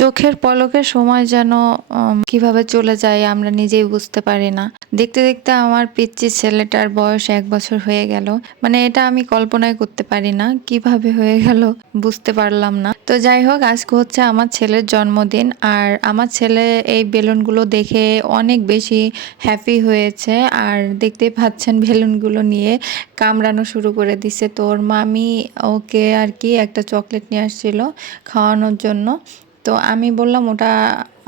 চোখের পলকে সময় যেন কীভাবে চলে যায় আমরা নিজেই বুঝতে পারি না। দেখতে দেখতে আমার পিচ্চি ছেলেটার বয়স এক বছর হয়ে গেল। মানে এটা আমি কল্পনাই করতে পারি না, কীভাবে হয়ে গেল বুঝতে পারলাম না। তো যাই হোক, আজকে হচ্ছে আমার ছেলের জন্মদিন আর আমার ছেলে এই বেলুনগুলো দেখে অনেক বেশি হ্যাপি হয়েছে। আর দেখতেই পাচ্ছেন বেলুনগুলো নিয়ে কামড়ানো শুরু করে দিছে। তো ওর মামি ওকে আর কি একটা চকলেট নিয়ে আসছিল খাওয়ানোর জন্য। তো আমি বললাম ওটা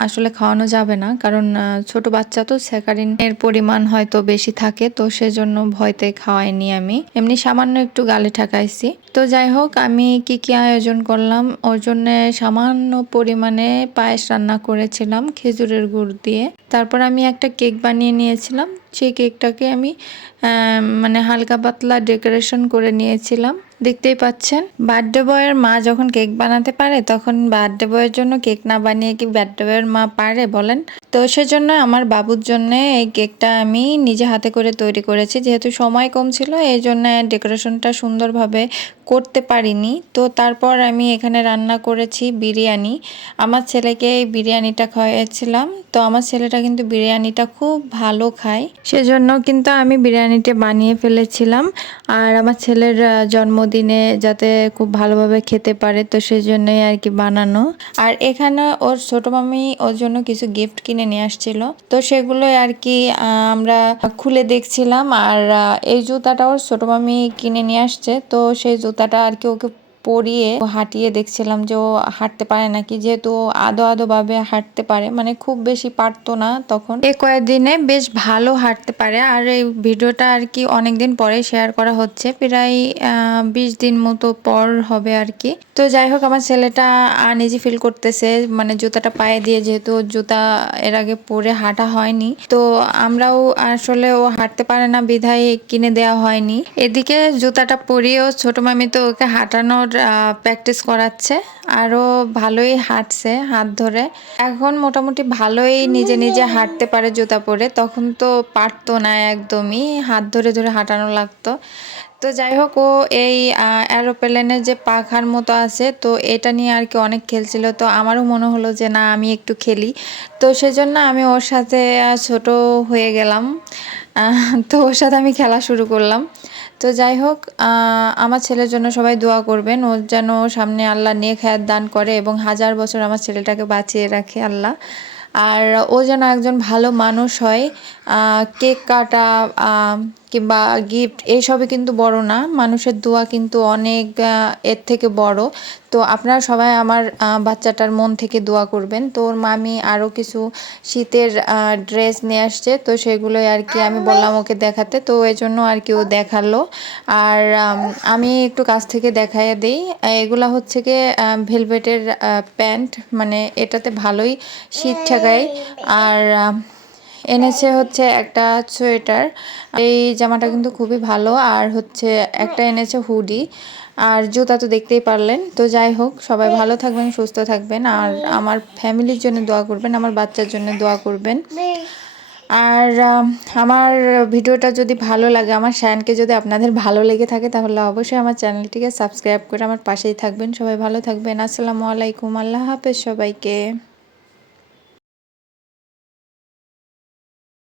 আসলে খাওয়ানো যাবে না। কারণ ছোট বাচ্চা তো স্যাকারিনের পরিমাণ হয়তো বেশি থাকে, তো সেজন্য ভয়তে খাওয়াইনি আমি। এমনি সামান্য একটু গালে ঠাকাইছি। তো যাই হোক, আমি কি কি আয়োজন করলাম, ওর জন্য সামান্য পরিমাণে পায়েস রান্না করেছিলাম, খেজুরের গুড় দিয়ে। তারপর আমি একটা কেক বানিয়ে নিয়েছিলাম, সেই কেকটাকে আমি মানে হালকা পাতলা ডেকোরেশন করে নিয়েছিলাম। দেখতেই পাচ্ছেন। বার্থডে বয়ের মা যখন কেক বানাতে পারে, তখন বার্থডে বয়ের জন্য কেক না বানিয়ে কি বার্থডে বয়ের মা পারে বলেন? তো সেজন্য আমার বাবুর জন্য এই কেকটা আমি নিজে হাতে করে তৈরি করেছি। যেহেতু সময় কম ছিল, এই জন্য ডেকোরেশনটা সুন্দরভাবে করতে পারিনি। তো তারপর আমি এখানে রান্না করেছি বিরিয়ানি। আমার ছেলেকে এই বিরিয়ানিটা খাওয়াইছিলাম। তো আমার ছেলেটা কিন্তু বিরিয়ানিটা খুব ভালো খায়। সেজন্য কিন্তু আমি বিরিয়ানিটা বানিয়ে ফেলেছিলাম। আর আমার ছেলের জন্মদিনে যাতে খুব ভালোভাবে খেতে পারে, তো সেই জন্যই আর কি বানানো। আর এখানে ওর ছোট মামি ওর জন্য কিছু গিফট কিনে নিয়ে আসছিল। তো সেগুলোই আর কি আমরা খুলে দেখছিলাম। আর এই জুতাটা ওর ছোট মামি কিনে নিয়ে আসছে। তো সেই জুতাটা আর কি ওকে পরিয়ে হাঁটিয়ে দেখছিলাম যে ও হাঁটতে পারে নাকি। যেহেতু আদো আদো ভাবে হাঁটতে পারে মানে খুব বেশি পারতো না তখন। এই কয়েকদিনে বেশ ভালো হাঁটতে পারে। আর এই ভিডিওটা আর কি অনেকদিন পরে শেয়ার করা হচ্ছে। প্রায় বিশ দিন মতো পর হবে আর কি। তো যাই হোক, আমার ছেলেটা আনইজি ফিল করতেছে। মানে জুতাটা পায়ে দিয়ে যেহেতু জুতা এর আগে পরে হাঁটা হয়নি। তো আমরাও আসলে ও হাঁটতে পারে না, বিধায় কিনে দেওয়া হয়নি। এদিকে জুতাটা পরিয়েও ছোট মামি তো ওকে হাঁটানোর প্র্যাকটিস করাচ্ছে। আরও ভালোই হাঁটছে হাত ধরে। এখন মোটামুটি ভালোই নিজে নিজে হাঁটতে পারে জুতা পরে। তখন তো পারতো না একদমই। হাত ধরে ধরে হাঁটানো লাগতো। তো যাই হোক, ও এই অ্যারোপ্লেনের যে পাখার মতো আছে, তো এটা নিয়ে আর কি অনেক খেলছিল। তো আমারও মনে হলো যে, না, আমি একটু খেলি। তো সেজন্য আমি ওর সাথে ছোট হয়ে গেলাম। তো ওর সাথে আমি খেলা শুরু করলাম। তো যাই হোক আমার ছেলের জন্য সবাই দোয়া করবেন। ও যেন সামনে আল্লাহ নেক হায়াত দান করে এবং হাজার বছর আমার ছেলেটাকে বাঁচিয়ে রাখে আল্লাহ। আর ও যেন একজন ভালো মানুষ হয়। কেক কাটা কিংবা গিফট এইসবই কিন্তু বড় না। মানুষের দোয়া কিন্তু অনেক এর থেকে বড়। তো আপনারা সবাই আমার বাচ্চাটার মন থেকে দোয়া করবেন। তো ওর মামি আরও কিছু শীতের ড্রেস নিয়ে আসছে। তো সেগুলোই আর কি আমি বললাম ওকে দেখাতে। তো এই জন্য আর কি ও দেখাল। আর, আমি একটু কাছ থেকে দেখাইয়া দিই। এগুলা হচ্ছে কি ভেলভেটের প্যান্ট। মানে এটাতে ভালোই শীত ঠেকায়। আর এনেছে হচ্ছে একটা সোয়েটার। এই জামাটা কিন্তু খুবই ভালো, আর হচ্ছে একটা এনেছে হুডি। আর জুতা তো দেখতেই পারলেন। তো যাই হোক, সবাই ভালো থাকবেন, সুস্থ থাকবেন, আর আমার ফ্যামিলির জন্য দোয়া করবেন, আমার বাচ্চার জন্য দোয়া করবেন। আর আমার ভিডিওটা যদি ভালো লাগে, আমার শ্যানকে যদি আপনাদের ভালো লেগে থাকে, তাহলে অবশ্যই আমার চ্যানেলটিকে সাবস্ক্রাইব করে আমার পাশেই থাকবেন। সবাই ভালো থাকবেন। আসসালামু আলাইকুম। আল্লাহ হাফেজ সবাইকে।